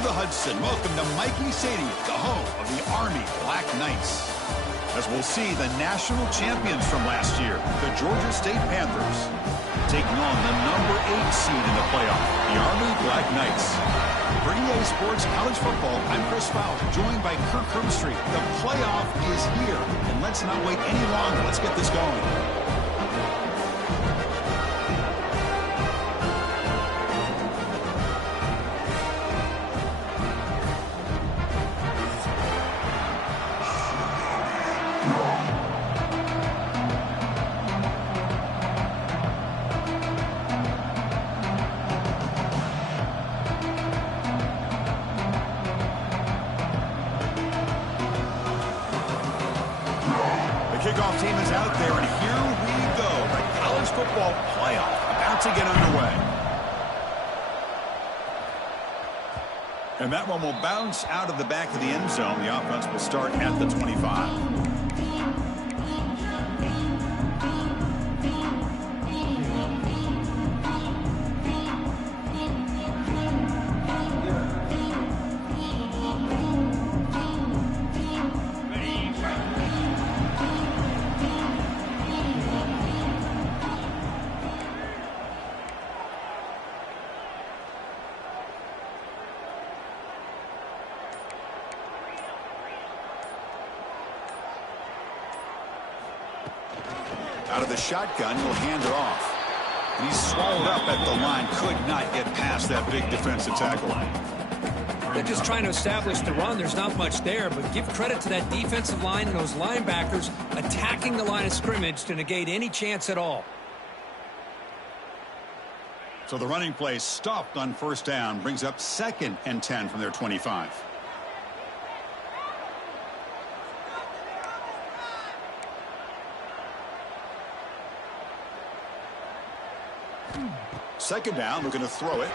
of the Hudson, welcome to Michie Stadium, the home of the Army Black Knights. As we'll see the national champions from last year, the Georgia State Panthers, taking on the number 8 seed in the playoff, the Army Black Knights. For EA Sports College Football, I'm Chris Fowler, joined by Kirk Herbstreit. The playoff is here, and let's not wait any longer. Let's get this going. Kickoff team is out there, and here we go. The college football playoff about to get underway. And that one will bounce out of the back of the end zone. The offense will start at the 25. Out of the shotgun, he'll hand it off. And he's swallowed up at the line. Could not get past that big defensive tackle. They're just trying to establish the run. There's not much there, but give credit to that defensive line and those linebackers attacking the line of scrimmage to negate any chance at all. So the running play stopped on first down, brings up 2nd and 10 from their 25. Second down, looking to throw it.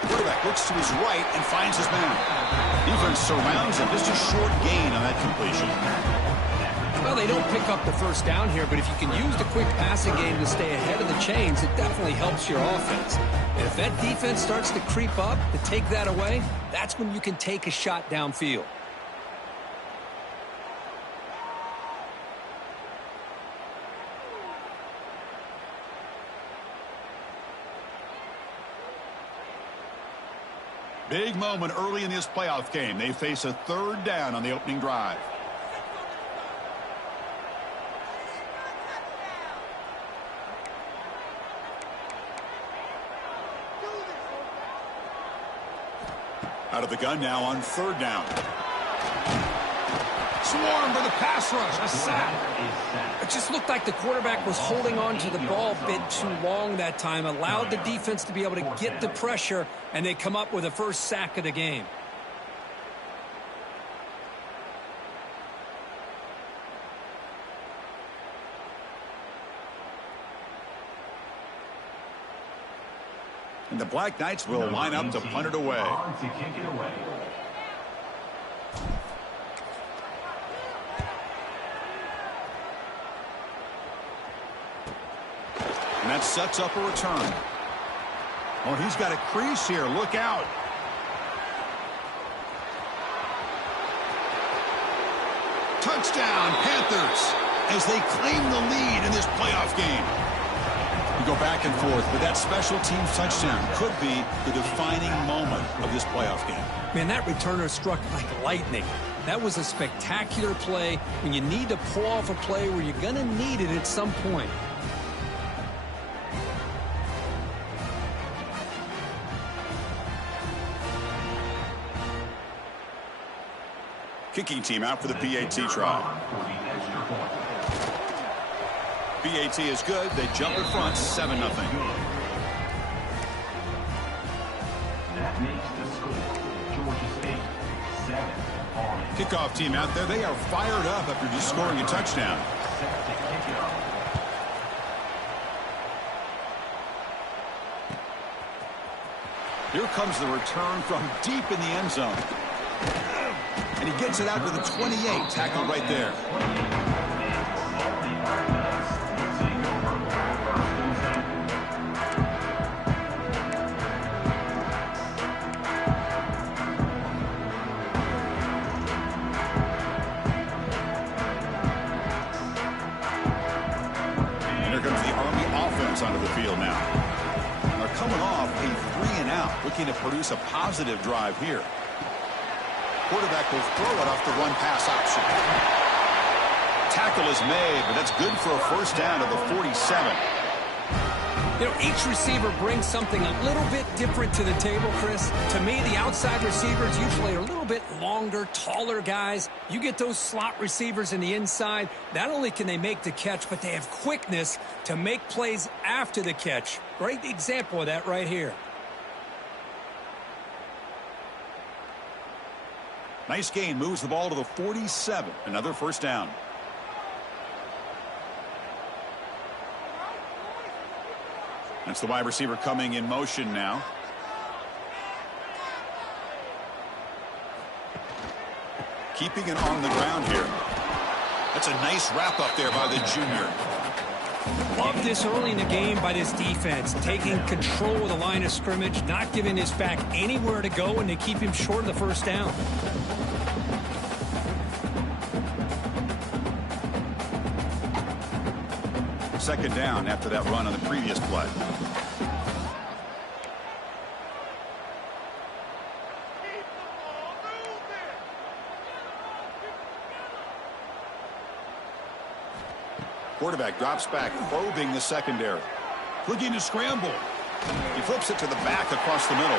Quarterback looks to his right and finds his man. Defense surrounds him. Just a short gain on that completion. Well, they don't pick up the first down here, but if you can use the quick passing game to stay ahead of the chains, it definitely helps your offense. And if that defense starts to creep up, to take that away, that's when you can take a shot downfield. Big moment early in this playoff game. They face a 3rd down on the opening drive. Out of the gun now on 3rd down. Swarm for the pass rush. A sack. It just looked like the quarterback was holding on to the ball a bit too long that time, allowed the defense to be able to get the pressure, and they come up with the first sack of the game. And the Black Knights will line up to punt it away. And that sets up a return. Oh, he's got a crease here. Look out. Touchdown, Panthers, as they claim the lead in this playoff game. You go back and forth, but that special teams touchdown could be the defining moment of this playoff game. Man, that returner struck like lightning. That was a spectacular play when you need to pull off a play where you're going to need it at some point. Kicking team out for the PAT try. PAT is good. They jump in front, 7-0. That makes the score Georgia State 7. Kickoff team out there. They are fired up after just scoring a touchdown. Here comes the return from deep in the end zone. And he gets it out to the 28, tackled right there. looking to produce a positive drive here. Quarterback will throw it off the run-pass option. Tackle is made, but that's good for a first down to the 47. You know, each receiver brings something a little bit different to the table, Chris. To me, the outside receivers usually are a little bit longer, taller guys. You get those slot receivers in the inside, not only can they make the catch, but they have quickness to make plays after the catch. Great example of that right here. Nice gain, moves the ball to the 47. Another first down. That's the wide receiver coming in motion now. Keeping it on the ground here. That's a nice wrap up there by the junior. Love this early in the game by this defense, taking control of the line of scrimmage, not giving this back anywhere to go, and they keep him short of the first down. Second down after that run on the previous play. Quarterback drops back, probing the secondary. Looking to scramble. He flips it to the back across the middle.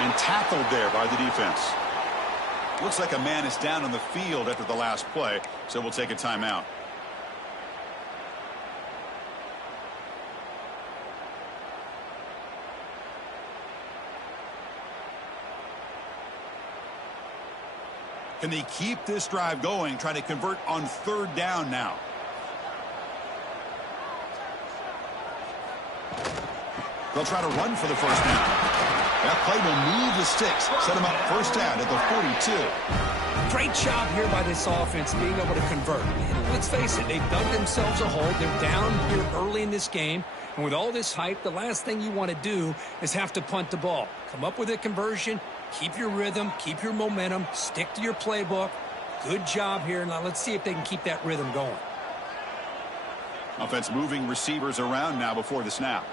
And tackled there by the defense. Looks like a man is down on the field after the last play, so we'll take a timeout. Can they keep this drive going, trying to convert on third down now? They'll try to run for the first down. That play will move the sticks, set them up first down at the 42. Great job here by this offense being able to convert. And let's face it, they've dug themselves a hole. They're down here early in this game. And with all this hype, the last thing you want to do is have to punt the ball. Come up with a conversion. Keep your rhythm, keep your momentum, stick to your playbook. Good job here. Now let's see if they can keep that rhythm going. Offense moving receivers around now before the snap.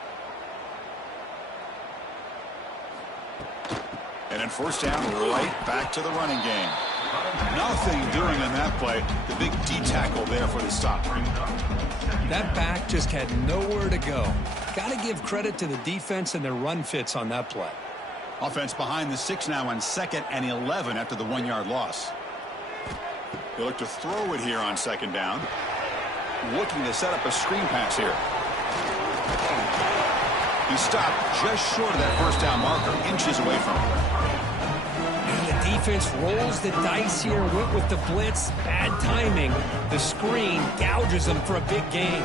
And then first down, right back to the running game. Nothing doing on that play. The big D tackle there for the stop. That back just had nowhere to go. Got to give credit to the defense and their run fits on that play. Offense behind the 6 now on 2nd and 11 after the 1-yard loss. They look to throw it here on 2nd down. Looking to set up a screen pass here. He stopped just short of that first down marker, inches away from him. And the defense rolls the dice here, went with the blitz. Bad timing. The screen gouges them for a big gain.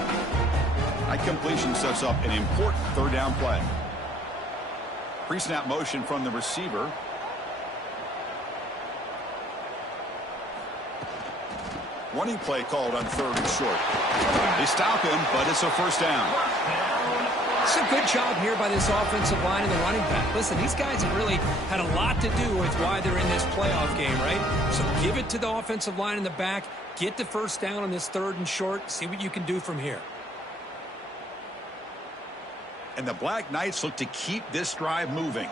That completion sets up an important third down play. Pre-snap motion from the receiver. Running play called on 3rd and short. They stop him, but it's a first down. It's a good job here by this offensive line and the running back. Listen, these guys have really had a lot to do with why they're in this playoff game, right? So give it to the offensive line in the back. Get the first down on this 3rd and short. See what you can do from here. And the Black Knights look to keep this drive moving.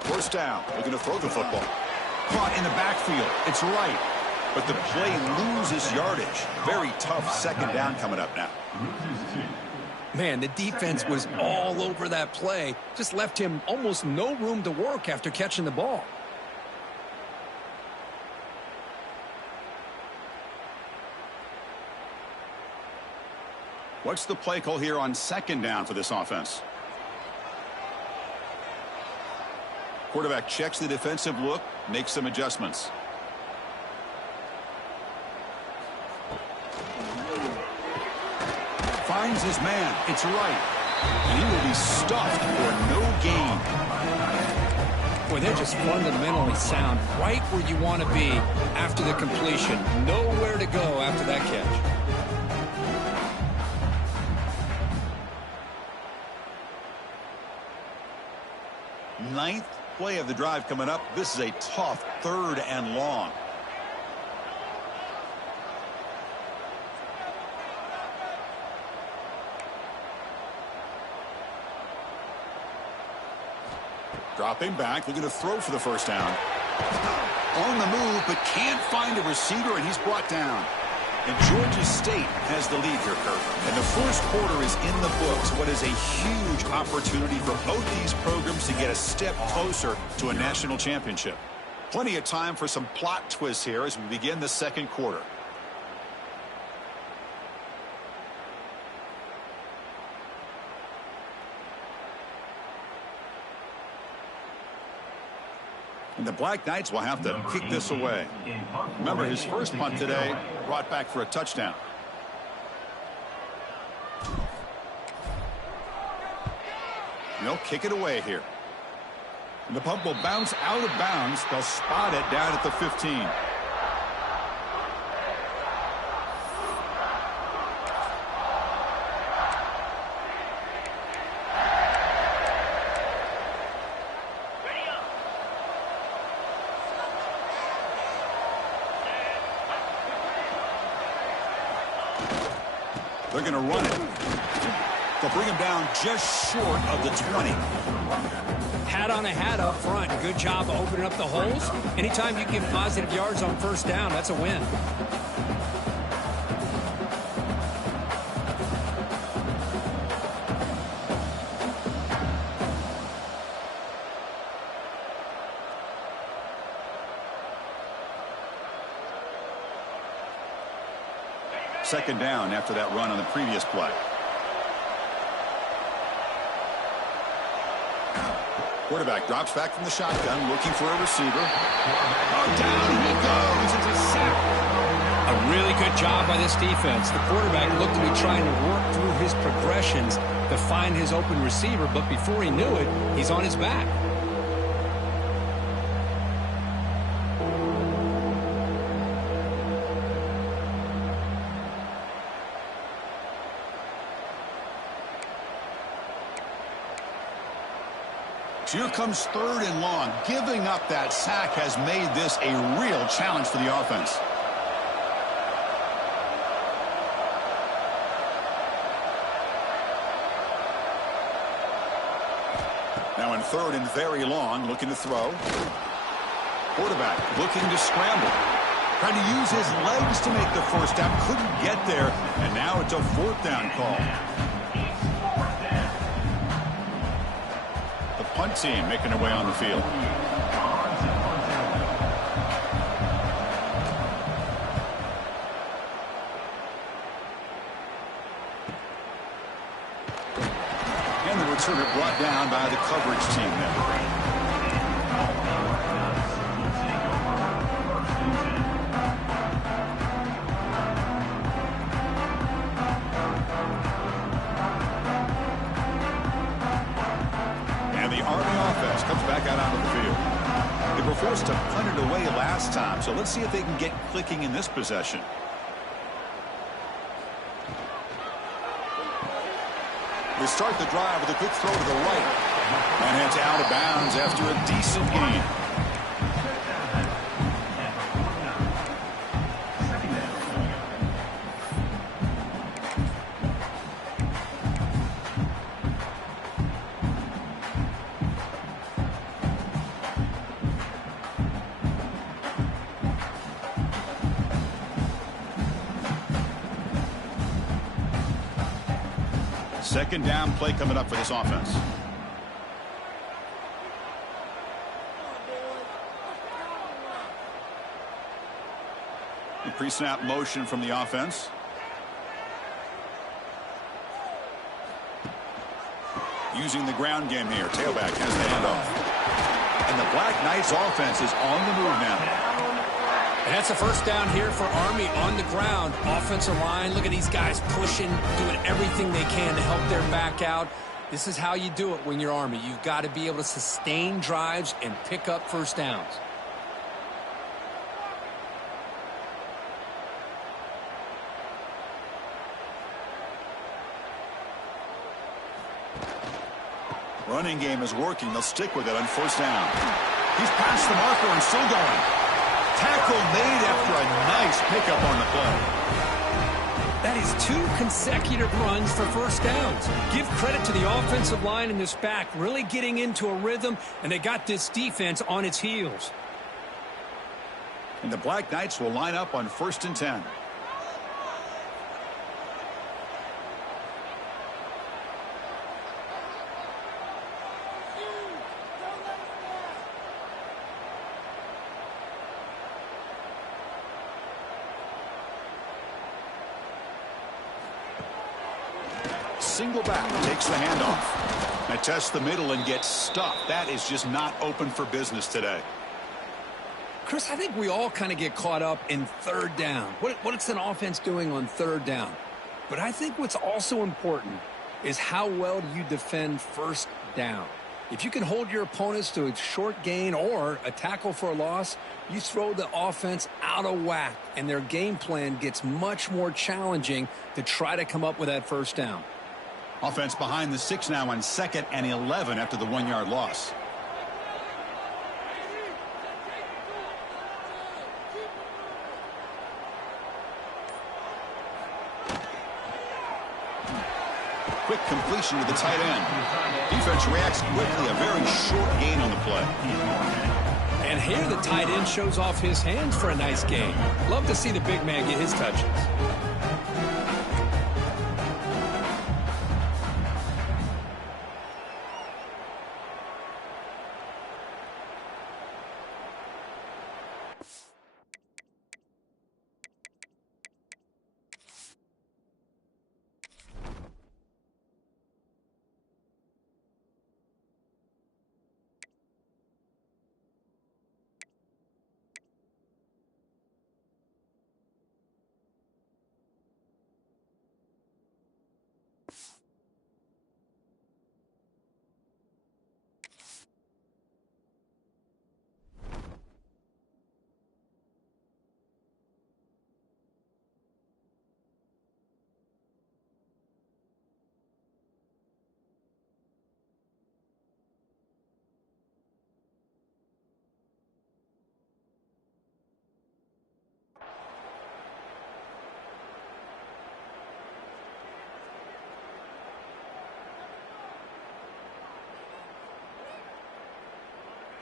First down, looking to throw the football. Caught in the backfield. It's right. But the play loses yardage. Very tough 2nd down coming up now. Man, the defense was all over that play. Just left him almost no room to work after catching the ball. What's the play call here on 2nd down for this offense? Quarterback checks the defensive look, makes some adjustments. Finds his man. It's right. And he will be stuffed for no gain. Boy, they're just fundamentally sound. Right where you want to be after the completion. Nowhere to go after that catch. Ninth play of the drive coming up. This is a tough 3rd and long. Dropping back, looking to throw for the first down. On the move, but can't find a receiver, and he's brought down. And Georgia State has the lead here, Kurt. And the first quarter is in the books. What is a huge opportunity for both these programs to get a step closer to a national championship. Plenty of time for some plot twists here as we begin the second quarter. And the Black Knights will have to kick this away. Remember, his first punt today brought back for a touchdown. And they'll kick it away here. And the punt will bounce out of bounds. They'll spot it down at the 15. They're going to run it. They'll bring him down just short of the 20. Hat on a hat up front. Good job of opening up the holes. Anytime you get positive yards on first down, that's a win. Second down after that run on the previous play. Quarterback drops back from the shotgun, looking for a receiver. Oh, down he goes. It's a sack. A really good job by this defense. The quarterback looked to be trying to work through his progressions to find his open receiver, but before he knew it, he's on his back. Here comes third and long. Giving up that sack has made this a real challenge for the offense. Now in third and very long, looking to throw. Quarterback looking to scramble. Trying to use his legs to make the first down. Couldn't get there, and now it's a fourth down call. Punt team making their way on the field. And the returner brought down by the coverage team there. Comes back out onto the field. They were forced to punt it away last time, so let's see if they can get clicking in this possession. They start the drive with a quick throw to the right. And it's out of bounds after a decent gain. Second down play coming up for this offense. The pre-snap motion from the offense. Using the ground game here. Tailback has the handoff. And the Black Knights offense is on the move now. And that's a first down here for Army on the ground. Offensive line, look at these guys pushing, doing everything they can to help their back out. This is how you do it when you're Army. You've got to be able to sustain drives and pick up first downs. Running game is working. They'll stick with it on first down. He's past the marker and still going. Tackle made after a nice pickup on the play. That is 2 consecutive runs for first downs. Give credit to the offensive line in this back, really getting into a rhythm, and they got this defense on its heels. And the Black Knights will line up on 1st and 10. Single back, takes the handoff. Now tests the middle and gets stuffed. That is just not open for business today. Chris, I think we all kind of get caught up in 3rd down. What's an offense doing on 3rd down? But I think what's also important is how well do you defend 1st down. If you can hold your opponents to a short gain or a tackle for a loss, you throw the offense out of whack, and their game plan gets much more challenging to try to come up with that 1st down. Offense behind the 6 now on 2nd and 11 after the 1-yard loss. Quick completion to the tight end. Defense reacts quickly, a very short gain on the play. And here the tight end shows off his hands for a nice gain. Love to see the big man get his touches.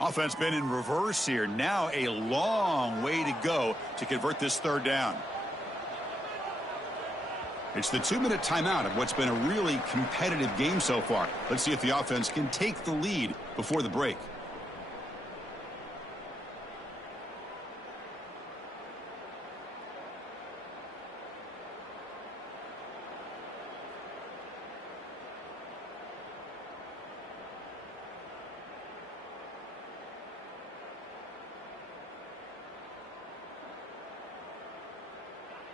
Offense been in reverse here. Now a long way to go to convert this 3rd down. It's the 2-minute timeout of what's been a really competitive game so far. Let's see if the offense can take the lead before the break.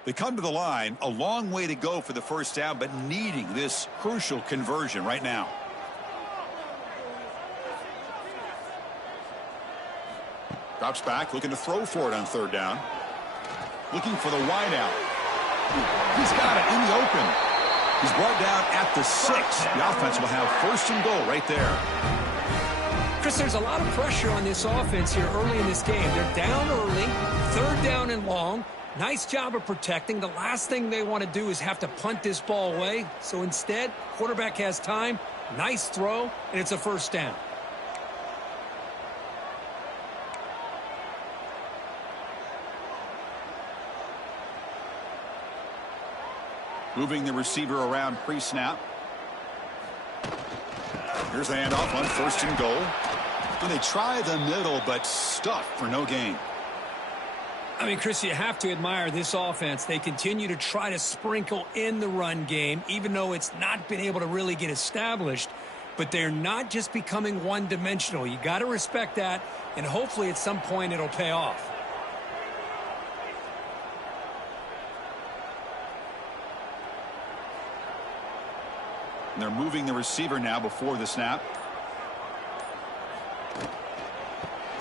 They come to the line, a long way to go for the 1st down, but needing this crucial conversion right now. Drops back, looking to throw for it on 3rd down. Looking for the wide out. He's got it in the open. He's brought down at the 6. The offense will have 1st and goal right there. Chris, there's a lot of pressure on this offense here early in this game. They're down early, 3rd down and long. Nice job of protecting. The last thing they want to do is have to punt this ball away. So instead, quarterback has time. Nice throw, and it's a 1st down. Moving the receiver around pre-snap. Here's the handoff on 1st and goal. And they try the middle, but stuffed for no gain. I mean, Chris, you have to admire this offense. They continue to try to sprinkle in the run game, even though it's not been able to really get established. But they're not just becoming one-dimensional. You got to respect that, and hopefully at some point it'll pay off. And they're moving the receiver now before the snap.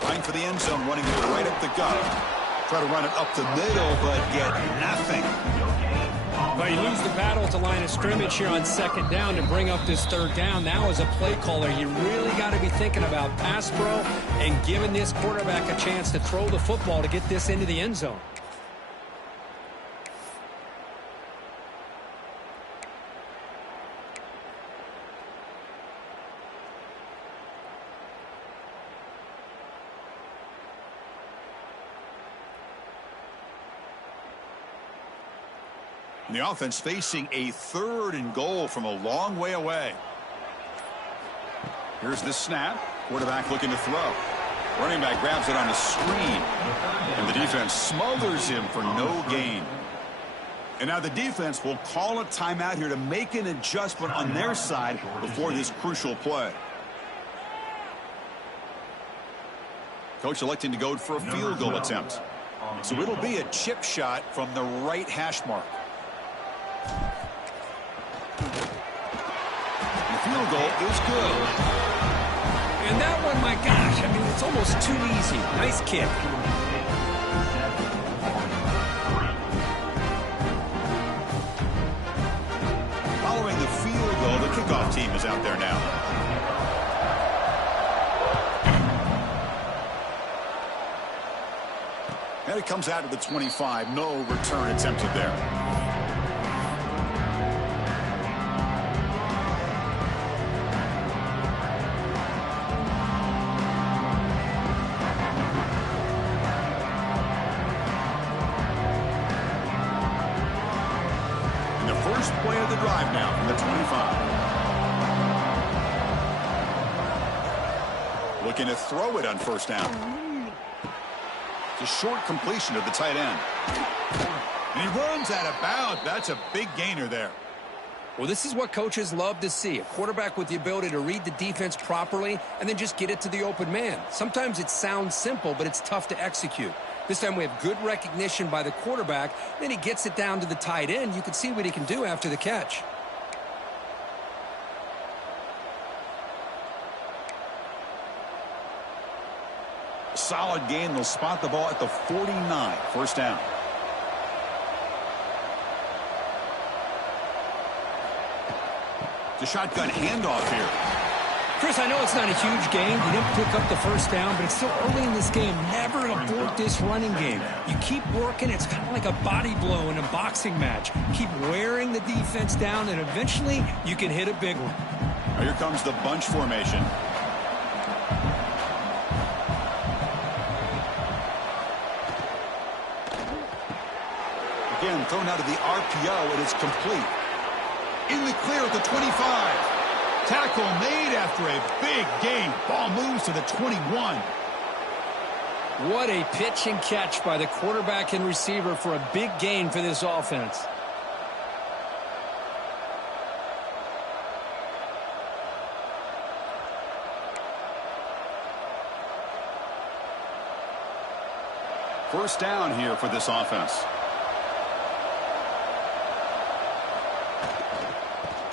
Trying for the end zone, running it right up the gut. Try to run it up the middle, but get nothing. Well, you lose the battle at the line of scrimmage here on 2nd down to bring up this 3rd down. Now as a play caller, you really got to be thinking about pass pro and giving this quarterback a chance to throw the football to get this into the end zone. And the offense facing a 3rd and goal from a long way away. Here's the snap. Quarterback looking to throw. Running back grabs it on a screen. And the defense smothers him for no gain. And now the defense will call a timeout here to make an adjustment on their side before this crucial play. Coach electing to go for a field goal attempt. So it'll be a chip shot from the right hash mark. The field goal is good. And that one, my gosh, I mean, it's almost too easy. Nice kick. Following the field goal, the kickoff team is out there now. And it comes out to the 25. No return attempted there. And the first play of the drive now from the 25. Looking to throw it on first down. It's a short completion of the tight end. And he runs out of bounds. That's a big gainer there. Well, this is what coaches love to see. A quarterback with the ability to read the defense properly and then just get it to the open man. Sometimes it sounds simple, but it's tough to execute. This time we have good recognition by the quarterback. Then he gets it down to the tight end. You can see what he can do after the catch. Solid gain. They'll spot the ball at the 49. First down. The shotgun handoff here. Chris, I know it's not a huge game. You didn't pick up the first down, but it's still early in this game. Never abort this running game. You keep working. It's kind of like a body blow in a boxing match. Keep wearing the defense down, and eventually you can hit a big one. Now here comes the bunch formation. Again, thrown out of the RPO, and it's complete. In the clear at the 25. Tackle made after a big gain. Ball moves to the 21. What a pitch and catch by the quarterback and receiver for a big gain for this offense. First down here for this offense.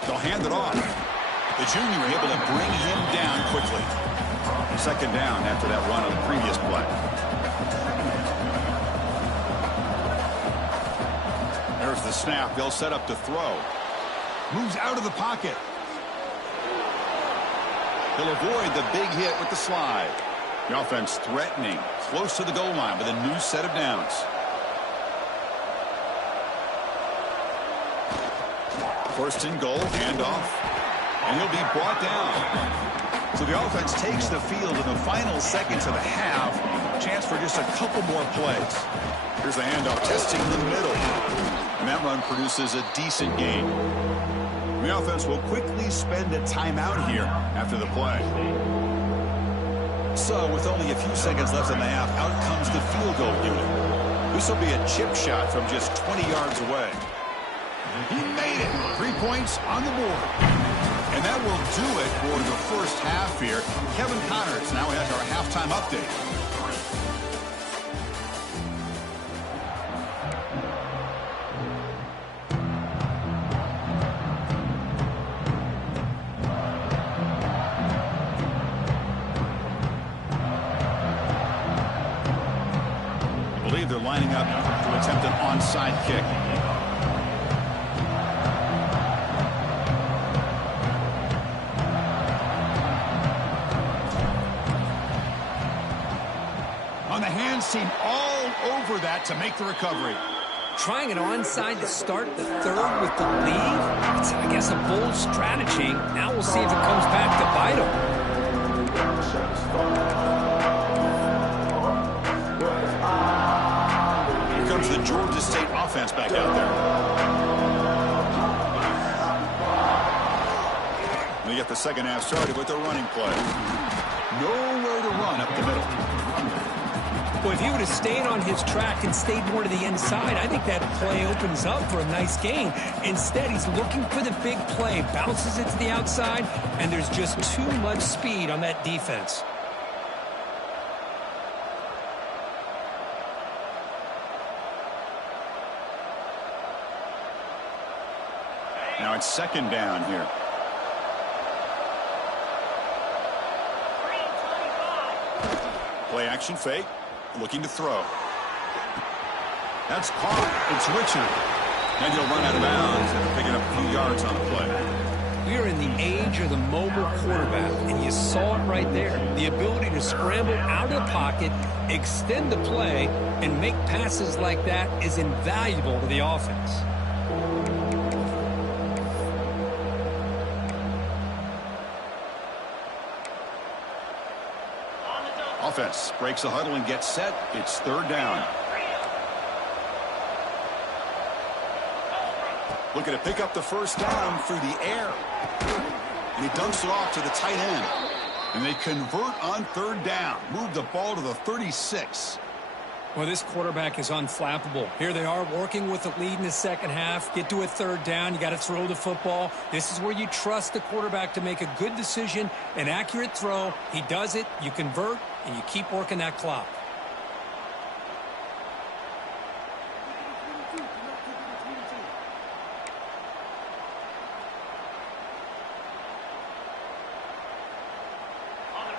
They'll hand it off. The junior able to bring him down quickly. Second down after that run on the previous play. There's the snap. They'll set up to throw. Moves out of the pocket. He'll avoid the big hit with the slide. The offense threatening, close to the goal line with a new set of downs. First and goal, handoff, and he'll be brought down. So the offense takes the field in the final seconds of the half. Chance for just a couple more plays. Here's the handoff, testing the middle. And that run produces a decent gain. The offense will quickly spend a timeout here after the play. So with only a few seconds left in the half, out comes the field goal unit. This will be a chip shot from just 20 yards away. He made it. 3 points on the board. And that will do it for the first half here. Kevin Connors now has our halftime update. I believe they're lining up to attempt an onside kick. Team all over that to make the recovery. Trying an onside to start the third with the lead. It's, I guess, a bold strategy. Now we'll see if it comes back to bite them. Here comes the Georgia State offense back out there. They get the second half started with a running play. Nowhere to run up the middle. Well, if he would have stayed on his track and stayed more to the inside, I think that play opens up for a nice gain. Instead, he's looking for the big play, bounces it to the outside, and there's just too much speed on that defense. Now it's second down here. Play action fake. Looking to throw. That's caught. It's Richard. And he'll run out of bounds after picking up a few yards on the play. We are in the age of the mobile quarterback, and you saw it right there. The ability to scramble out of the pocket, extend the play, and make passes like that is invaluable to the offense. Offense breaks the huddle and gets set. It's third down. Looking to pick up the first down through the air. And he dunks it off to the tight end. And they convert on third down. Move the ball to the 36. Well, this quarterback is unflappable. Here they are working with the lead in the second half. Get to a third down. You got to throw the football. This is where you trust the quarterback to make a good decision, an accurate throw. He does it. You convert, and you keep working that clock.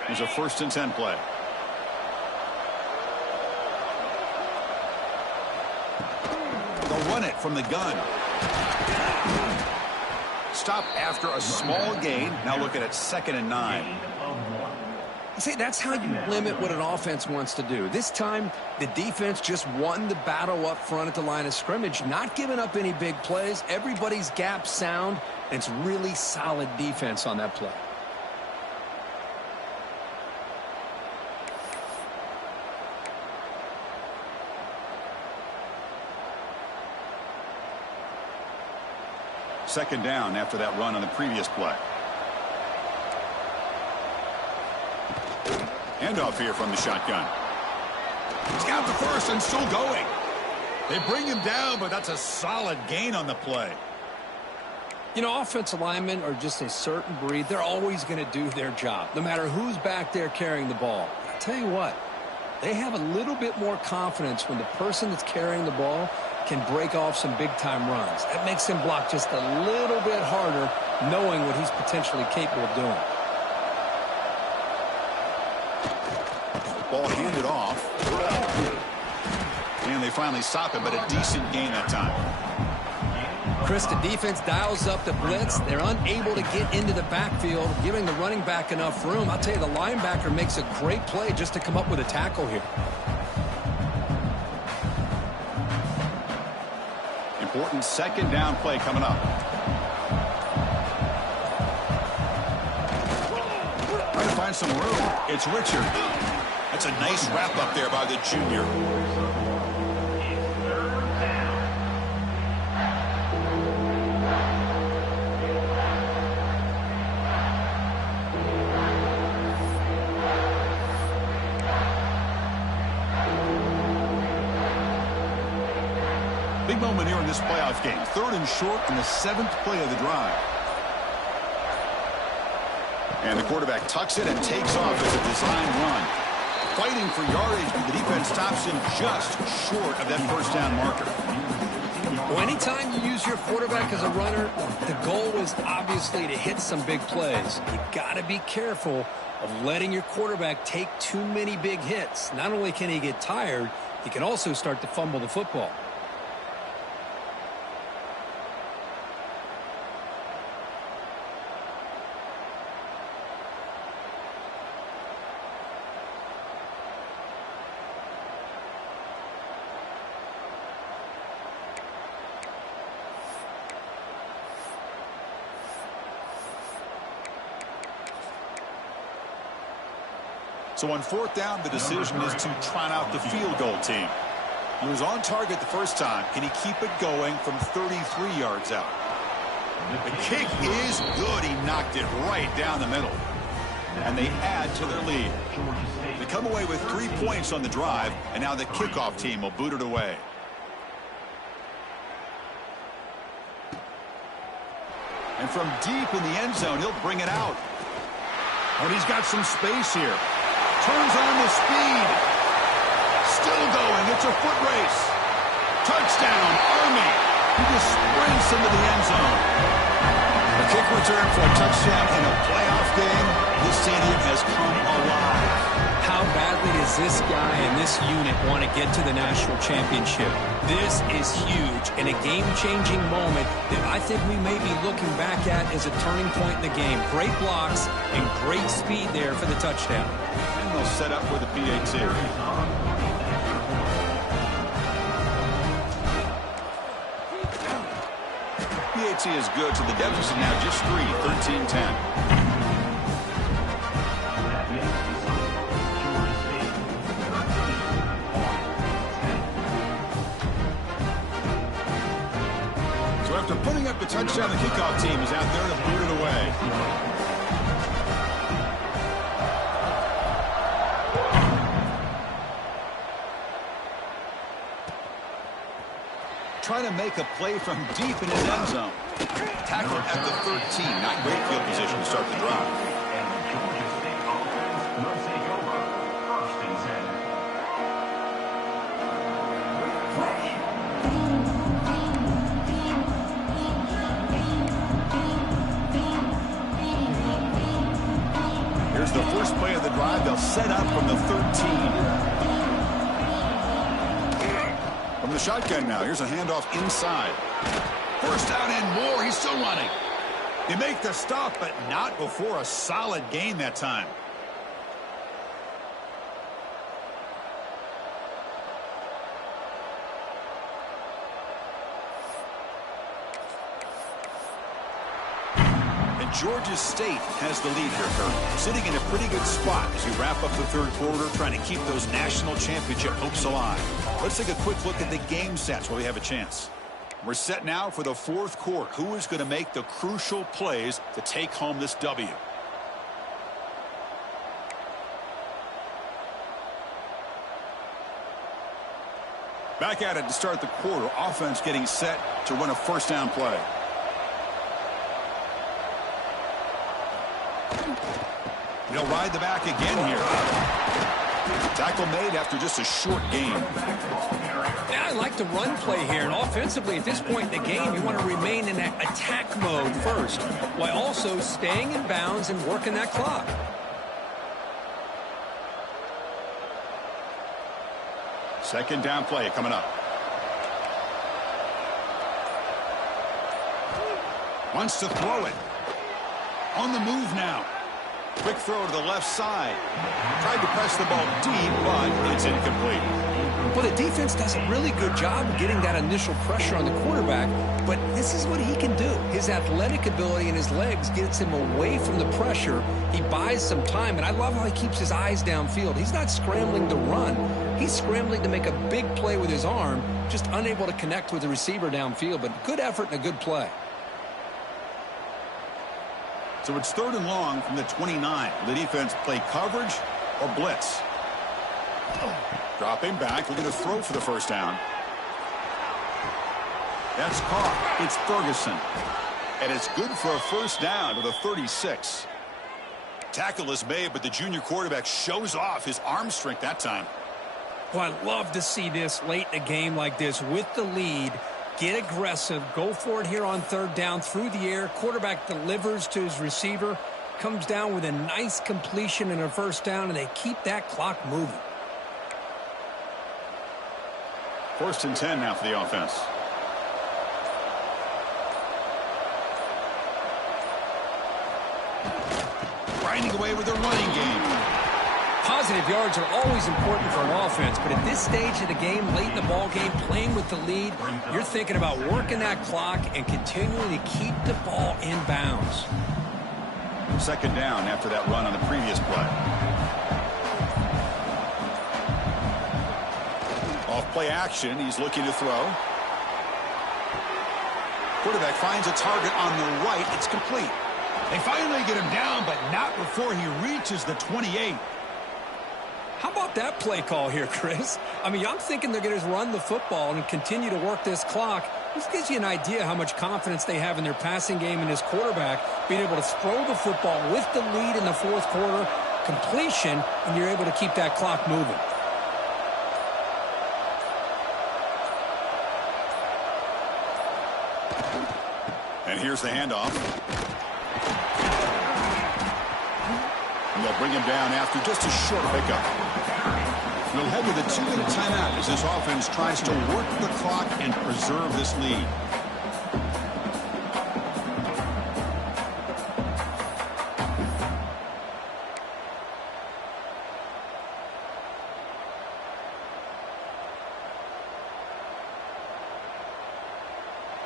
There's a 1st and 10 play. They'll run it from the gun. Stop after a small gain. Now looking at 2nd and 9. See, that's how you limit what an offense wants to do. This time, the defense just won the battle up front at the line of scrimmage, not giving up any big plays. Everybody's gap sound, and it's really solid defense on that play. Second down after that run on the previous play. Handoff here from the shotgun. He's got the first and still going. They bring him down, but that's a solid gain on the play. You know, offensive linemen are just a certain breed. They're always going to do their job, no matter who's back there carrying the ball. I'll tell you what, they have a little bit more confidence when the person that's carrying the ball can break off some big-time runs. That makes him block just a little bit harder, knowing what he's potentially capable of doing. Ball handed off. And they finally stop him, but a decent gain that time. Chris, the defense dials up the blitz. They're unable to get into the backfield, giving the running back enough room. I'll tell you, the linebacker makes a great play just to come up with a tackle here. Important second down play coming up. Trying to find some room. It's Richard. That's a nice wrap up there by the junior. Big moment here in this playoff game. 3rd and short in the 7th play of the drive. And the quarterback tucks it and takes off as a design run. Fighting for yardage, but the defense stops him just short of that first down marker. Well, anytime you use your quarterback as a runner, the goal is obviously to hit some big plays. You got to be careful of letting your quarterback take too many big hits. Not only can he get tired, he can also start to fumble the football. So on 4th down, the decision is to trot out the field goal team. He was on target the first time. Can he keep it going from 33 yards out? The kick is good. He knocked it right down the middle. And they add to their lead. They come away with 3 points on the drive, and now the kickoff team will boot it away. And from deep in the end zone, he'll bring it out. But he's got some space here. Turns on the speed. Still going. It's a foot race. Touchdown, Army. He just sprints into the end zone. A kick return for a touchdown in a playoff game. This stadium has come alive. How badly does this guy and this unit want to get to the national championship? This is huge and a game-changing moment that I think we may be looking back at as a turning point in the game. Great blocks and great speed there for the touchdown. And they'll set up for the PAT. PAT is good, so the deficit now just 3, 13-10. After putting up the touchdown, the kickoff team is out there to boot it away. Trying to make a play from deep in his end zone. Tackle at the 13. Not great field position to start the drive. And the Georgia State offense will take over 1st and 10. Here's the first play of the drive. They'll set up from the 13. From the shotgun now. Here's a handoff inside. First down and more. He's still running. They make the stop, but not before a solid gain that time. Georgia State has the lead here, Kurt. Sitting in a pretty good spot as we wrap up the third quarter, trying to keep those national championship hopes alive. Let's take a quick look at the game stats while we have a chance. We're set now for the fourth quarter. Who is going to make the crucial plays to take home this W? Back at it to start the quarter. Offense getting set to run a first down play. They'll ride the back again here. Tackle made after just a short gain. Yeah, I like the run play here. And offensively, at this point in the game, you want to remain in that attack mode first, while also staying in bounds and working that clock. Second down play coming up. Wants to throw it. On the move now. Quick throw to the left side. Tried to press the ball deep, but it's incomplete. Well, the defense does a really good job of getting that initial pressure on the quarterback, but this is what he can do. His athletic ability and his legs gets him away from the pressure. He buys some time, and I love how he keeps his eyes downfield. He's not scrambling to run. He's scrambling to make a big play with his arm, just unable to connect with the receiver downfield, but good effort and a good play. So it's third and long from the 29. Will the defense play coverage or blitz? Dropping back, looking to throw for the first down. That's caught. It's Ferguson. And it's good for a first down to the 36. Tackle is made, but the junior quarterback shows off his arm strength that time. Well, I love to see this late in a game like this with the lead. Get aggressive. Go for it here on third down through the air. Quarterback delivers to his receiver. Comes down with a nice completion and a first down, and they keep that clock moving. First and 10 now for the offense. Grinding away with the running game. Positive yards are always important for an offense, but at this stage of the game, late in the ball game, playing with the lead, you're thinking about working that clock and continuing to keep the ball in bounds. Second down after that run on the previous play. Off play action, he's looking to throw. Quarterback finds a target on the right. It's complete. They finally get him down, but not before he reaches the 28. How about that play call here, Chris? I mean, I'm thinking they're going to just run the football and continue to work this clock. This gives you an idea how much confidence they have in their passing game and his quarterback being able to throw the football with the lead in the fourth quarter, completion, and you're able to keep that clock moving. And here's the handoff. And they'll bring him down after just a short pickup. We'll head with a 2-minute timeout as this offense tries to work the clock and preserve this lead.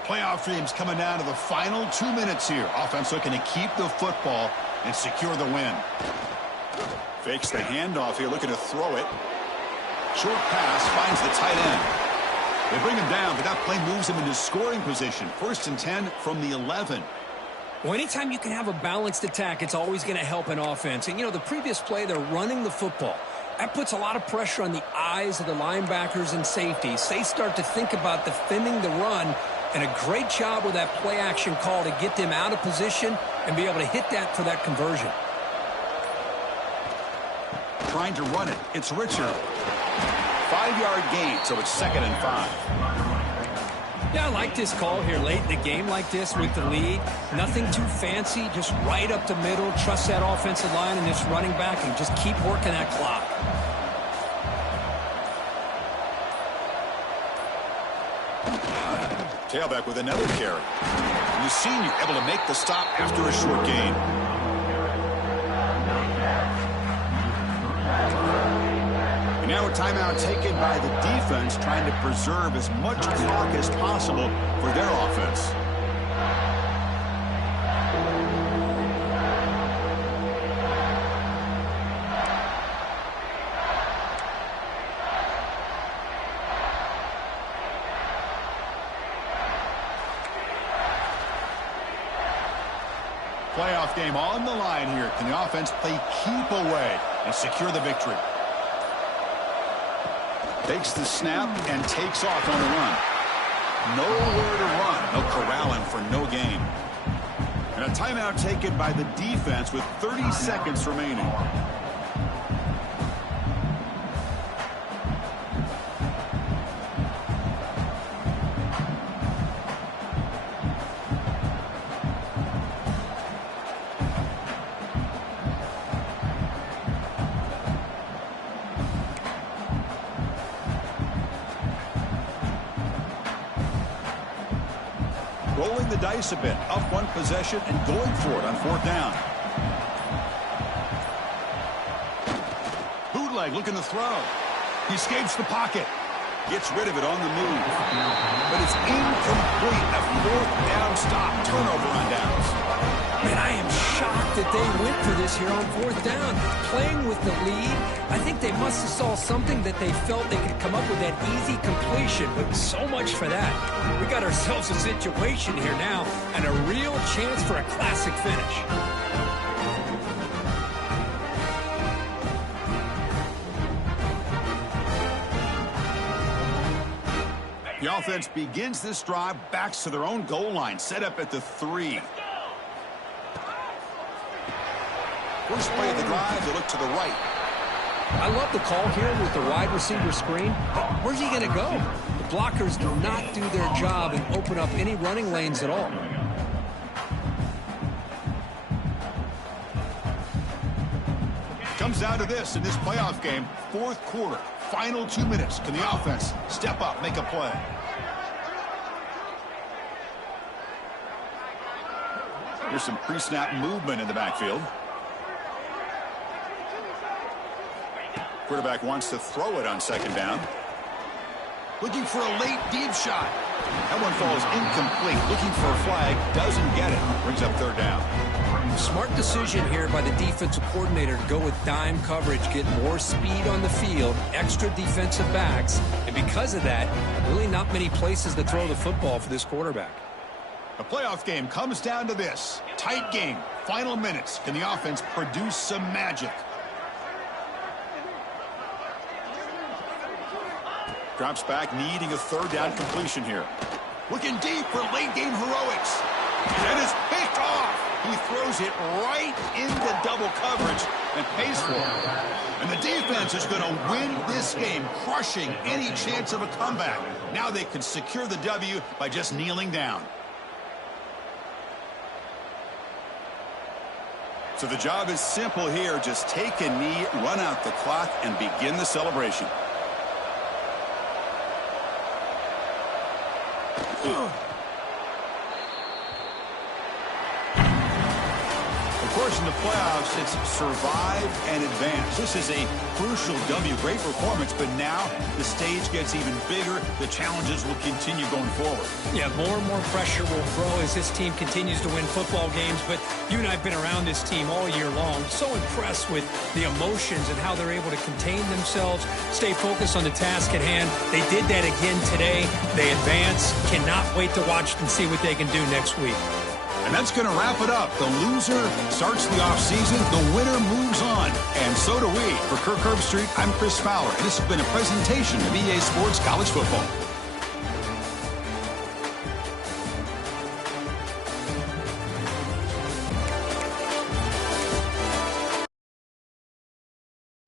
Playoff dreams coming down to the final 2 minutes here. Offense looking to keep the football and secure the win. Fakes the handoff here, looking to throw it. Short pass finds the tight end. They bring him down, but that play moves him into scoring position. 1st and 10 from the 11. Well, anytime you can have a balanced attack, it's always going to help an offense. And, you know, the previous play, they're running the football. That puts a lot of pressure on the eyes of the linebackers and safeties. They start to think about defending the run, and a great job with that play action call to get them out of position and be able to hit that for that conversion. Trying to run it. It's Richard. 5-yard gain, so it's 2nd and 5. Yeah, I like this call here late in the game like this with the lead. Nothing too fancy, just right up the middle. Trust that offensive line and this running back and just keep working that clock. Tailback with another carry. The senior able to make the stop after a short gain. And now a timeout taken by the defense, trying to preserve as much clock as possible for their offense. Playoff game on the line here. Can the offense play keep away and secure the victory? Takes the snap and takes off on the run. Nowhere to run. No corralling for no gain. And a timeout taken by the defense with 30 seconds remaining. Rolling the dice a bit, up one possession and going for it on 4th down. Bootleg looking to throw. He escapes the pocket. Gets rid of it on the move. But it's incomplete. A 4th down stop. Turnover on downs. Man, I am shocked that they went for this here on 4th down. Playing with the lead, I think they must have saw something that they felt they could come up with that easy completion, but so much for that. We got ourselves a situation here now and a real chance for a classic finish. The offense begins this drive, backs to their own goal line, set up at the 3. First play of the drive, they look to the right. I love the call here with the wide receiver screen. Where's he going to go? The blockers do not do their job and open up any running lanes at all. Comes down to this in this playoff game, 4th quarter, final 2 minutes. Can the offense step up, make a play? Here's some pre-snap movement in the backfield. Quarterback wants to throw it on 2nd down. Looking for a late deep shot. That one falls incomplete. Looking for a flag. Doesn't get it. Brings up 3rd down. Smart decision here by the defensive coordinator to go with dime coverage, get more speed on the field, extra defensive backs, and because of that, really not many places to throw the football for this quarterback. The playoff game comes down to this. Tight game. Final minutes. Can the offense produce some magic? Drops back, needing a third down completion here. Looking deep for late game heroics. And it's picked off. He throws it right into double coverage and pays for it. And the defense is going to win this game, crushing any chance of a comeback. Now they can secure the W by just kneeling down. So the job is simple here. Just take a knee, run out the clock, and begin the celebration. Of course, in the playoffs, it's survive and advance. This is a crucial W. Great performance, but now the stage gets even bigger. The challenges will continue going forward. Yeah, more and more pressure will grow as this team continues to win football games, but you and I have been around this team all year long. So impressed with the emotions and how they're able to contain themselves, stay focused on the task at hand. They did that again today. They advance. Cannot wait to watch and see what they can do next week. And that's going to wrap it up. The loser starts the offseason. The winner moves on. And so do we. For Kirk Herbstreit, I'm Chris Fowler. And this has been a presentation of EA Sports College Football.